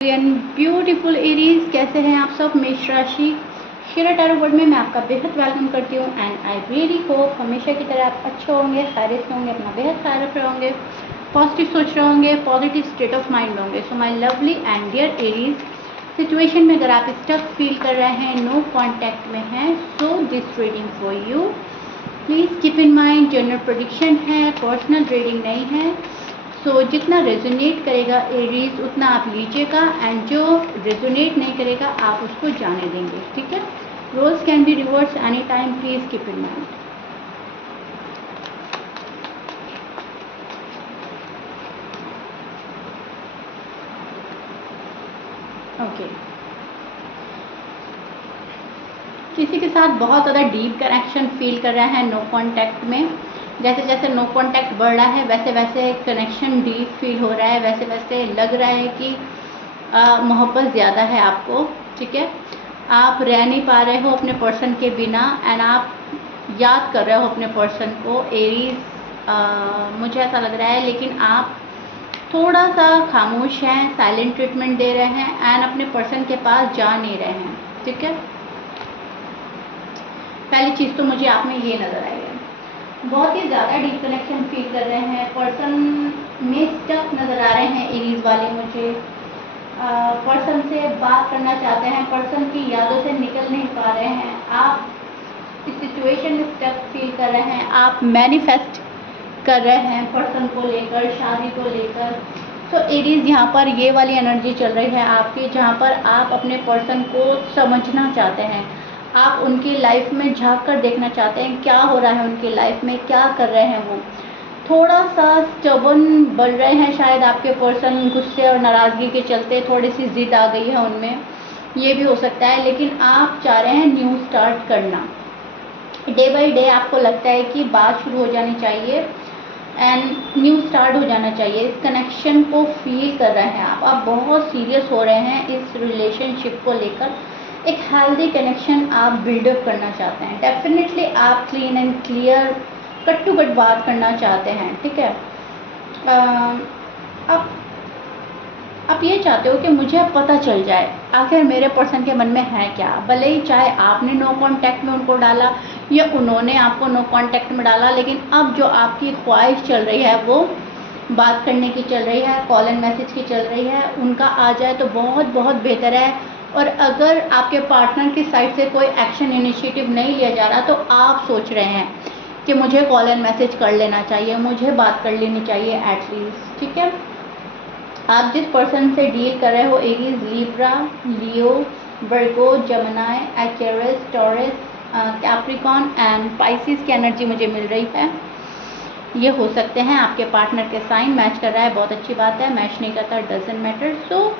Beautiful Aries, कैसे हैं आप सब। मेष राशि शेरा टैरो वर्ड में मैं आपका बेहद वेलकम करती हूँ एंड आई रियली होप हमेशा की तरह आप अच्छे होंगे, खैरियत से होंगे, अपना बेहद ख्याल रख रहे होंगे, पॉजिटिव सोच रहे होंगे, पॉजिटिव स्टेट ऑफ माइंड होंगे। So my lovely and dear Aries, situation में अगर आप स्टक फील कर रहे हैं, नो कॉन्टैक्ट में हैं, so this reading for you. Please keep in mind general prediction है, पर्सनल रीडिंग नहीं है। सो जितना रेजोनेट करेगा एरीज उतना आप लीजिएगा एंड जो रेजोनेट नहीं करेगा आप उसको जाने देंगे, ठीक है। Roles can be reverse any time, please keep in mind. Okay, किसी के साथ बहुत ज़्यादा डीप कनेक्शन फील कर रहा है नो कॉन्टैक्ट में। जैसे जैसे नो कॉन्टैक्ट बढ़ रहा है वैसे वैसे कनेक्शन डीप फील हो रहा है, वैसे वैसे लग रहा है कि मोहब्बत ज़्यादा है आपको, ठीक है। आप रह नहीं पा रहे हो अपने पर्सन के बिना एंड आप याद कर रहे हो अपने पर्सन को एरीज, मुझे ऐसा लग रहा है। लेकिन आप थोड़ा सा खामोश हैं, साइलेंट ट्रीटमेंट दे रहे हैं एंड अपने पर्सन के पास जा नहीं रहे हैं, ठीक है। पहली चीज़ तो मुझे आप में ये नज़र आई है, बहुत ही ज़्यादा डीप कनेक्शन फील कर रहे हैं, पर्सन में स्टक नज़र आ रहे हैं एरीज वाले मुझे। पर्सन से बात करना चाहते हैं, पर्सन की यादों से निकल नहीं पा रहे हैं, आप इस सिचुएशन में स्टक फील कर रहे हैं, आप मैनिफेस्ट कर रहे हैं पर्सन को लेकर, शादी को लेकर। तो एरीज यहाँ पर ये वाली एनर्जी चल रही है आपकी, जहाँ पर आप अपने पर्सन को समझना चाहते हैं, आप उनकी लाइफ में झांक कर देखना चाहते हैं क्या हो रहा है उनकी लाइफ में, क्या कर रहे हैं वो। थोड़ा सा स्टबर्न बढ़ रहे हैं शायद आपके पर्सन, गुस्से और नाराज़गी के चलते थोड़ी सी जिद आ गई है उनमें, ये भी हो सकता है। लेकिन आप चाह रहे हैं न्यू स्टार्ट करना, डे बाय डे आपको लगता है कि बात शुरू हो जानी चाहिए एंड न्यू स्टार्ट हो जाना चाहिए। इस कनेक्शन को फील कर रहे हैं आप बहुत सीरियस हो रहे हैं इस रिलेशनशिप को लेकर। एक हेल्दी कनेक्शन आप बिल्डअप करना चाहते हैं, डेफिनेटली आप clean and clear cut to cut बात करना चाहते हैं, ठीक है। आप ये चाहते हो कि मुझे पता चल जाए आखिर मेरे पर्सन के मन में है क्या, भले ही चाहे आपने नो कांटेक्ट में उनको डाला या उन्होंने आपको नो कांटेक्ट में डाला, लेकिन अब जो आपकी ख्वाहिश चल रही है वो बात करने की चल रही है, कॉल एंड मैसेज की चल रही है, उनका आ जाए तो बहुत बहुत बेहतर है। और अगर आपके पार्टनर की साइड से कोई एक्शन इनिशिएटिव नहीं लिया जा रहा तो आप सोच रहे हैं कि मुझे कॉल एंड मैसेज कर लेना चाहिए, मुझे बात कर लेनी चाहिए एटलीस्ट, ठीक है। आप जिस पर्सन से डील कर रहे हो Aries, Libra, Leo, Virgo, जमनाई, Aquarius, taurus, Capricorn and Pisces की एनर्जी मुझे मिल रही है। ये हो सकते हैं आपके पार्टनर के साइन मैच कर रहा है, बहुत अच्छी बात है। मैच नहीं करता डजंट मैटर। सो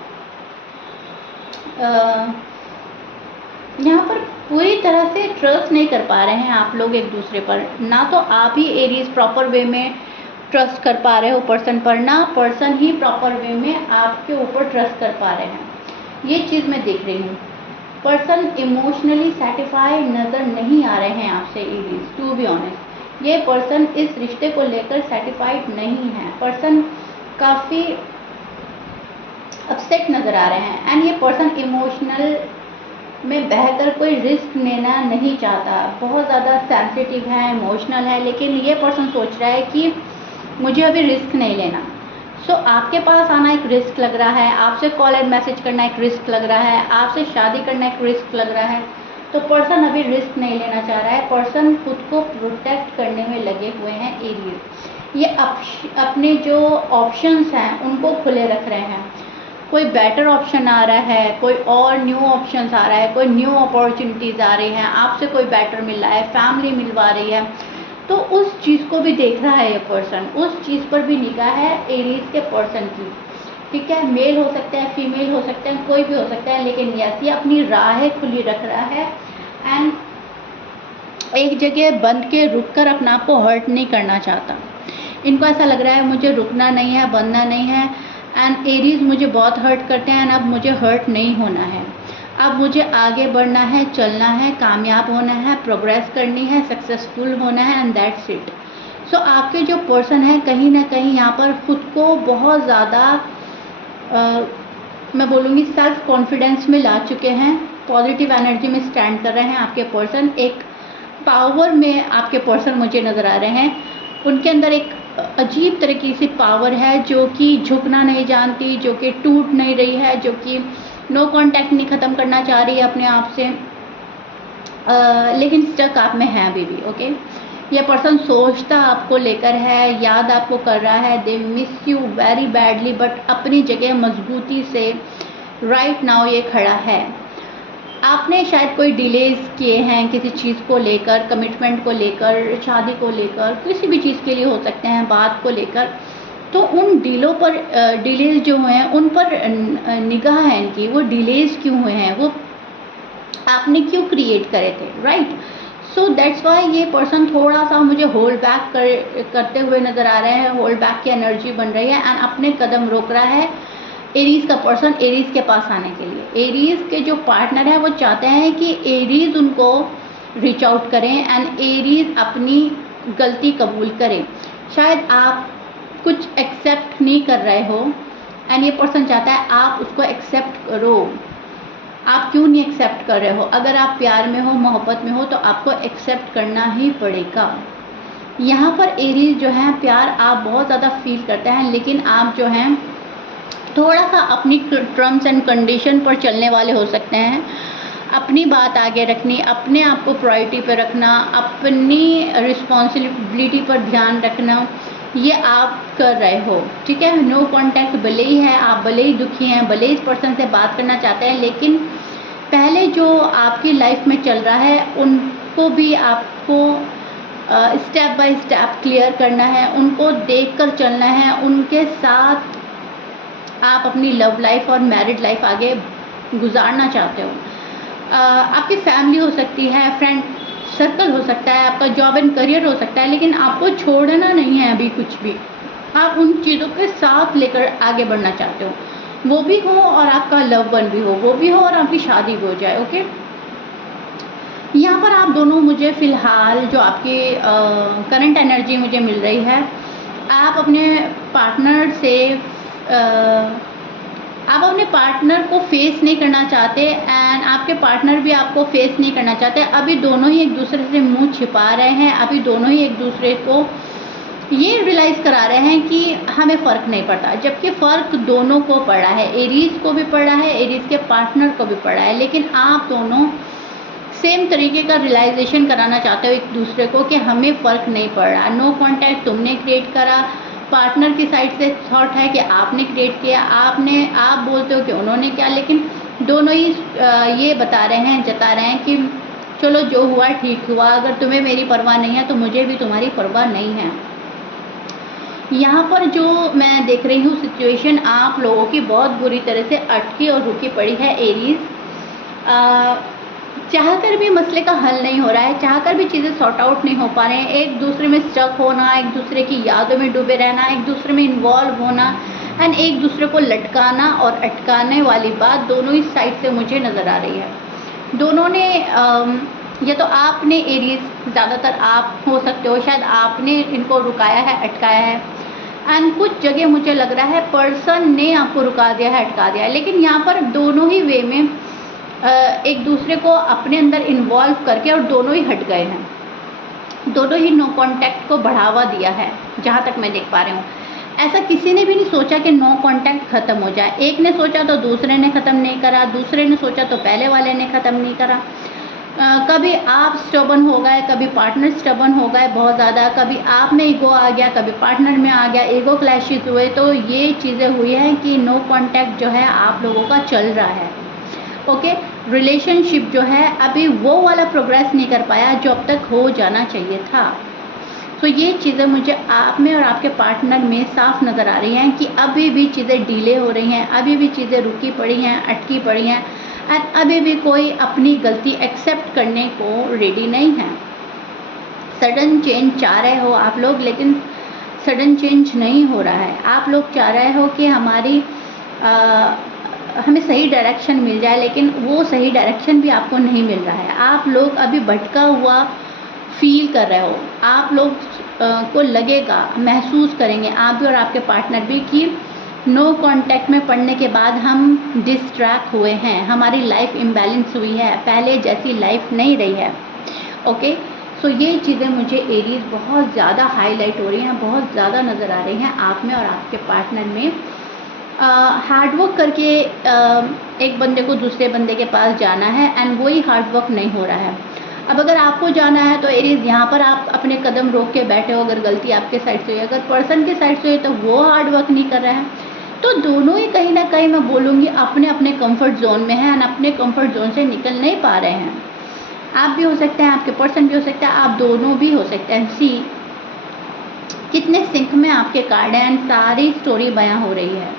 यहाँ पर पूरी तरह से ट्रस्ट नहीं कर पा रहे हैं आप लोग एक दूसरे पर, ना तो आप ही एरीज प्रॉपर वे में ट्रस्ट कर पा रहे हो पर्सन पर, ना पर्सन ही प्रॉपर वे में आपके ऊपर ट्रस्ट कर पा रहे हैं। ये चीज़ मैं देख रही हूँ, पर्सन इमोशनली सेटिस्फाइड नज़र नहीं आ रहे हैं आपसे एरीज, टू बी ऑनेस्ट। ये पर्सन इस रिश्ते को लेकर सेटिस्फाइड नहीं है, पर्सन काफ़ी अपसेट नज़र आ रहे हैं एंड ये पर्सन इमोशनल में बहकर कोई रिस्क लेना नहीं चाहता, बहुत ज़्यादा सेंसिटिव है, इमोशनल है। लेकिन ये पर्सन सोच रहा है कि मुझे अभी रिस्क नहीं लेना। सो आपके पास आना एक रिस्क लग रहा है, आपसे कॉल एंड मैसेज करना एक रिस्क लग रहा है, आपसे शादी करना एक रिस्क लग रहा है। तो पर्सन अभी रिस्क नहीं लेना चाह रहा है, पर्सन खुद को प्रोटेक्ट करने में लगे हुए हैं एरियल। ये अपने जो ऑप्शंस हैं उनको खुले रख रहे हैं, कोई बेटर ऑप्शन आ रहा है, कोई और न्यू ऑप्शंस आ रहा है, कोई न्यू अपॉर्चुनिटीज़ आ रही हैं, आपसे कोई बेटर मिल रहा है, फैमिली मिलवा रही है, तो उस चीज़ को भी देख रहा है ये पर्सन, उस चीज़ पर भी निगाह है एरीज के पर्सन की, ठीक है। मेल हो सकता है, फीमेल हो सकते हैं, कोई भी हो सकता है, लेकिन यस ये अपनी राहें खुली रख रहा है एंड एक जगह बंद के रुक कर अपना आप को हर्ट नहीं करना चाहता। इनको ऐसा लग रहा है मुझे रुकना नहीं है, बंधना नहीं है एंड एरीज मुझे बहुत हर्ट करते हैं एंड अब मुझे हर्ट नहीं होना है, अब मुझे आगे बढ़ना है, चलना है, कामयाब होना है, प्रोग्रेस करनी है, सक्सेसफुल होना है एंड दैट्स इट। सो आपके जो पर्सन है कहीं ना कहीं यहाँ पर खुद को बहुत ज़्यादा मैं बोलूँगी सेल्फ कॉन्फिडेंस में ला चुके हैं, पॉजिटिव एनर्जी में स्टैंड कर रहे हैं आपके पर्सन, एक पावर में आपके पर्सन मुझे नज़र आ रहे हैं। उनके अंदर एक अजीब तरीके से पावर है जो कि झुकना नहीं जानती, जो कि टूट नहीं रही है, जो कि नो कांटेक्ट नहीं ख़त्म करना चाह रही है अपने आप से, लेकिन स्टक आप में है अभी भी। ओके, ये पर्सन सोचता आपको लेकर है, याद आपको कर रहा है, they miss you very badly, but अपनी जगह मजबूती से राइट नाउ ये खड़ा है। आपने शायद कोई डिलेज किए हैं किसी चीज़ को लेकर, कमिटमेंट को लेकर, शादी को लेकर, किसी भी चीज़ के लिए हो सकते हैं, बात को लेकर, तो उन डीलों पर डिलेज जो हुए हैं उन पर निगाह है इनकी, वो डिलेज क्यों हुए हैं, वो आपने क्यों क्रिएट करे थे, राइट। सो दैट्स वाई ये पर्सन थोड़ा सा मुझे होल्ड बैक करते हुए नज़र आ रहे हैं, होल्ड बैक की एनर्जी बन रही है एंड अपने कदम रोक रहा है एरीज का पर्सन एरीज के पास आने के लिए। एरीज के जो पार्टनर है वो चाहते हैं कि एरीज उनको रीच आउट करें एंड एरीज अपनी गलती कबूल करें। शायद आप कुछ एक्सेप्ट नहीं कर रहे हो एंड ये पर्सन चाहता है आप उसको एक्सेप्ट करो। आप क्यों नहीं एक्सेप्ट कर रहे हो? अगर आप प्यार में हो, मोहब्बत में हो, तो आपको एक्सेप्ट करना ही पड़ेगा। यहाँ पर एरीज जो है प्यार आप बहुत ज़्यादा फील करते हैं, लेकिन आप जो हैं थोड़ा सा अपनी टर्म्स एंड कंडीशन पर चलने वाले हो सकते हैं। अपनी बात आगे रखनी, अपने आप को प्रायोरिटी पर रखना, अपनी रिस्पॉन्सिबिलिटी पर ध्यान रखना, ये आप कर रहे हो, ठीक है। नो कांटेक्ट भले ही है, आप भले ही दुखी हैं, भले ही इस पर्सन से बात करना चाहते हैं, लेकिन पहले जो आपकी लाइफ में चल रहा है उनको भी आपको स्टेप बाय स्टेप क्लियर करना है, उनको देखकर चलना है, उनके साथ आप अपनी लव लाइफ और मैरिड लाइफ आगे गुजारना चाहते हो। आपकी फैमिली हो सकती है, फ्रेंड सर्कल हो सकता है, आपका जॉब एंड करियर हो सकता है, लेकिन आपको छोड़ना नहीं है अभी कुछ भी। आप उन चीज़ों के साथ लेकर आगे बढ़ना चाहते हो, वो भी हो और आपका लव वन भी हो, वो भी हो और आपकी शादी भी हो जाए। ओके, यहाँ पर आप दोनों मुझे फ़िलहाल जो आपकी करंट एनर्जी मुझे मिल रही है, आप अपने पार्टनर से आप अपने पार्टनर को फेस नहीं करना चाहते एंड आपके पार्टनर भी आपको फेस नहीं करना चाहते। अभी दोनों ही एक दूसरे से मुंह छिपा रहे हैं, अभी दोनों ही एक दूसरे को ये रियलाइज़ करा रहे हैं कि हमें फ़र्क नहीं पड़ता, जबकि फ़र्क दोनों को पड़ा है, एरीज को भी पड़ा है, एरीज के पार्टनर को भी पड़ा है। लेकिन आप दोनों सेम तरीके का रियलाइजेशन कराना चाहते हो एक दूसरे को कि हमें फ़र्क नहीं पड़ रहा। नो कॉन्टैक्ट तुमने क्रिएट करा, पार्टनर की साइड से थॉट है कि आपने क्रिएट किया, आप बोलते हो कि उन्होंने किया, लेकिन दोनों ही ये बता रहे हैं, जता रहे हैं कि चलो जो हुआ ठीक हुआ, अगर तुम्हें मेरी परवाह नहीं है तो मुझे भी तुम्हारी परवाह नहीं है। यहाँ पर जो मैं देख रही हूँ सिचुएशन आप लोगों की बहुत बुरी तरह से अटकी और रुकी पड़ी है एरीज। चाहकर भी मसले का हल नहीं हो रहा है, चाहकर भी चीज़ें सॉर्ट आउट नहीं हो पा रहे हैं, एक दूसरे में स्टक होना, एक दूसरे की यादों में डूबे रहना, एक दूसरे में इन्वॉल्व होना एंड एक दूसरे को लटकाना और अटकाने वाली बात दोनों ही साइड से मुझे नज़र आ रही है। दोनों ने या तो आपने एरीज, ज़्यादातर आप हो सकते हो, शायद आपने इनको रुकाया है, अटकाया है एंड कुछ जगह मुझे लग रहा है पर्सन ने आपको रुका दिया है, अटका दिया है। लेकिन यहाँ पर दोनों ही वे में एक दूसरे को अपने अंदर इन्वॉल्व करके और दोनों ही हट गए हैं, दोनों ही नो कांटेक्ट को बढ़ावा दिया है, जहाँ तक मैं देख पा रही हूँ। ऐसा किसी ने भी नहीं सोचा कि नो कांटेक्ट ख़त्म हो जाए, एक ने सोचा तो दूसरे ने ख़त्म नहीं करा, दूसरे ने सोचा तो पहले वाले ने ख़त्म नहीं करा। कभी आप स्टबन हो गए, कभी पार्टनर स्टबन हो गए बहुत ज़्यादा, कभी आप में ईगो आ गया, कभी पार्टनर में आ गया, ईगो क्लैशेस हुए, तो ये चीज़ें हुई हैं कि नो कांटेक्ट जो है आप लोगों का चल रहा है। ओके, रिलेशनशिप जो है अभी वो वाला प्रोग्रेस नहीं कर पाया जो अब तक हो जाना चाहिए था। तो ये चीज़ें मुझे आप में और आपके पार्टनर में साफ नज़र आ रही हैं कि अभी भी चीज़ें डिले हो रही हैं, अभी भी चीज़ें रुकी पड़ी हैं, अटकी पड़ी हैं एंड अभी भी कोई अपनी गलती एक्सेप्ट करने को रेडी नहीं है। सडन चेंज चाह रहे हो आप लोग, लेकिन सडन चेंज नहीं हो रहा है। आप लोग चाह रहे हो कि हमें सही डायरेक्शन मिल जाए, लेकिन वो सही डायरेक्शन भी आपको नहीं मिल रहा है। आप लोग अभी भटका हुआ फील कर रहे हो, आप लोग को लगेगा, महसूस करेंगे आप भी और आपके पार्टनर भी कि नो कांटेक्ट में पड़ने के बाद हम डिस्ट्रैक्ट हुए हैं, हमारी लाइफ इम्बैलेंस हुई है, पहले जैसी लाइफ नहीं रही है। ओके, सो ये चीज़ें मुझे एरीज बहुत ज़्यादा हाईलाइट हो रही हैं, बहुत ज़्यादा नज़र आ रही हैं आप में और आपके पार्टनर में। हार्डवर्क करके एक बंदे को दूसरे बंदे के पास जाना है एंड वही हार्डवर्क नहीं हो रहा है। अब अगर आपको जाना है तो एरीज यहाँ पर आप अपने कदम रोक के बैठे हो, अगर गलती आपके साइड से हुई, अगर पर्सन के साइड से हुई तो वो हार्डवर्क नहीं कर रहा है, तो दोनों ही कहीं ना कहीं मैं बोलूँगी अपने अपने कंफर्ट जोन में हैं एंड अपने कंफर्ट जोन से निकल नहीं पा रहे हैं। आप भी हो सकते हैं, आपके पर्सन भी हो सकता है, आप दोनों भी हो सकते हैं। सी कितने सिंक में आपके कार्ड हैं एंड सारी स्टोरी बयां हो रही है,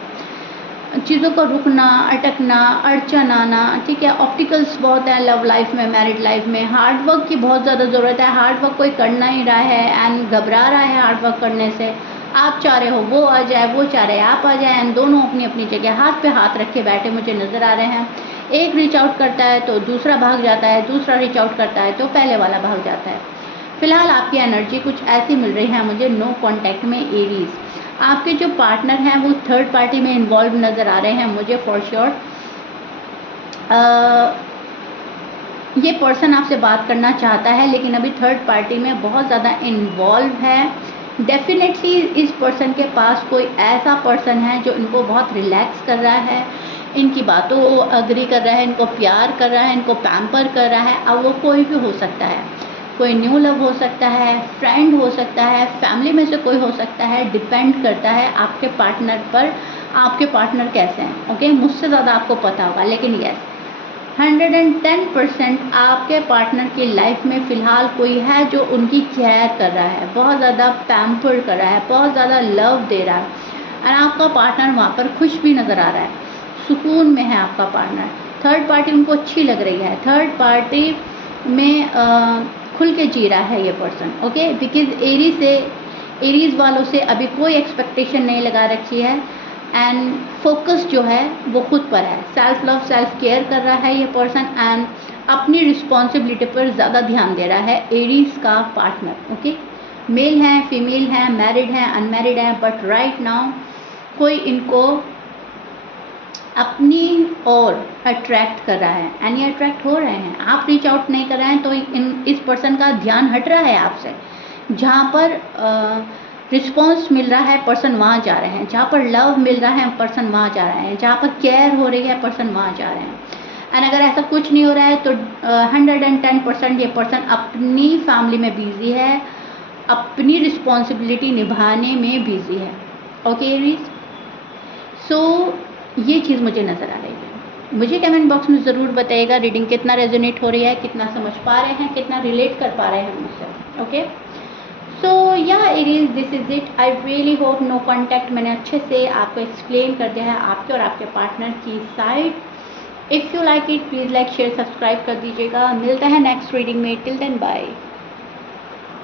चीज़ों का रुकना, अटकना, अड़चन आना, ठीक है। ऑब्स्टिकल्स बहुत है लव लाइफ में, मैरिड लाइफ में, हार्डवर्क की बहुत ज़्यादा ज़रूरत है, हार्डवर्क कोई करना ही रहा है एंड घबरा रहा है हार्डवर्क करने से। आप चाह रहे हो वो आ जाए, वो चाह रहे आप आ जाए एंड दोनों अपनी अपनी जगह हाथ पे हाथ रख के बैठे मुझे नज़र आ रहे हैं। एक रीच आउट करता है तो दूसरा भाग जाता है, दूसरा रीच आउट करता है तो पहले वाला भाग जाता है। फिलहाल आपकी एनर्जी कुछ ऐसी मिल रही है मुझे नो कांटेक्ट में एरीज। आपके जो पार्टनर हैं वो थर्ड पार्टी में इन्वॉल्व नज़र आ रहे हैं मुझे फॉर श्योर। ये पर्सन आपसे बात करना चाहता है लेकिन अभी थर्ड पार्टी में बहुत ज़्यादा इन्वॉल्व है। डेफिनेटली इस पर्सन के पास कोई ऐसा पर्सन है जो इनको बहुत रिलैक्स कर रहा है, इनकी बातों को अग्री कर रहा है, इनको प्यार कर रहा है, इनको पैम्पर कर रहा है। अब वो कोई भी हो सकता है, कोई न्यू लव हो सकता है, फ्रेंड हो सकता है, फैमिली में से कोई हो सकता है, डिपेंड करता है आपके पार्टनर पर, आपके पार्टनर कैसे हैं। ओके, मुझसे ज़्यादा आपको पता होगा, लेकिन यस 110% आपके पार्टनर की लाइफ में फ़िलहाल कोई है जो उनकी केयर कर रहा है, बहुत ज़्यादा पैम्पर कर रहा है, बहुत ज़्यादा लव दे रहा है और आपका पार्टनर वहाँ पर खुश भी नज़र आ रहा है, सुकून में है आपका पार्टनर। थर्ड पार्टी उनको अच्छी लग रही है, थर्ड पार्टी में खुल के जी रहा है ये पर्सन। ओके, बिकॉज एरीज वालों से अभी कोई एक्सपेक्टेशन नहीं लगा रखी है एंड फोकस जो है वो खुद पर है, सेल्फ लव सेल्फ केयर कर रहा है ये पर्सन एंड अपनी रिस्पॉन्सिबिलिटी पर ज़्यादा ध्यान दे रहा है एरीज का पार्टनर। ओके, मेल है, फीमेल है, मैरिड है, अनमैरिड है, बट राइट नाउ कोई इनको अपनी ओर अट्रैक्ट कर रहा है एंड ये अट्रैक्ट हो रहे हैं। आप रीच आउट नहीं कर रहे हैं तो इस पर्सन का ध्यान हट रहा है आपसे। जहाँ पर रिस्पॉन्स मिल रहा है पर्सन वहाँ जा रहे हैं, जहाँ पर लव मिल रहा है पर्सन वहाँ जा रहे हैं, जहाँ पर केयर हो रही है पर्सन वहाँ जा रहे हैं। एंड अगर ऐसा कुछ नहीं हो रहा है तो 110% ये पर्सन अपनी फैमिली में बिजी है, अपनी रिस्पॉन्सिबिलिटी निभाने में बिजी है। ओके एरीज, सो ये चीज़ मुझे नज़र आ रही है। मुझे कमेंट बॉक्स में ज़रूर बताइएगा रीडिंग कितना रेजोनेट हो रही है, कितना समझ पा रहे हैं, कितना रिलेट कर पा रहे हैं मुझसे। Okay, so yeah Aries, this is it. I really hope no contact मैंने अच्छे से आपको एक्सप्लेन कर दिया है आपके और आपके पार्टनर की side. If you like it please like share subscribe कर दीजिएगा। मिलता है नेक्स्ट रीडिंग में, टिल देन बाय।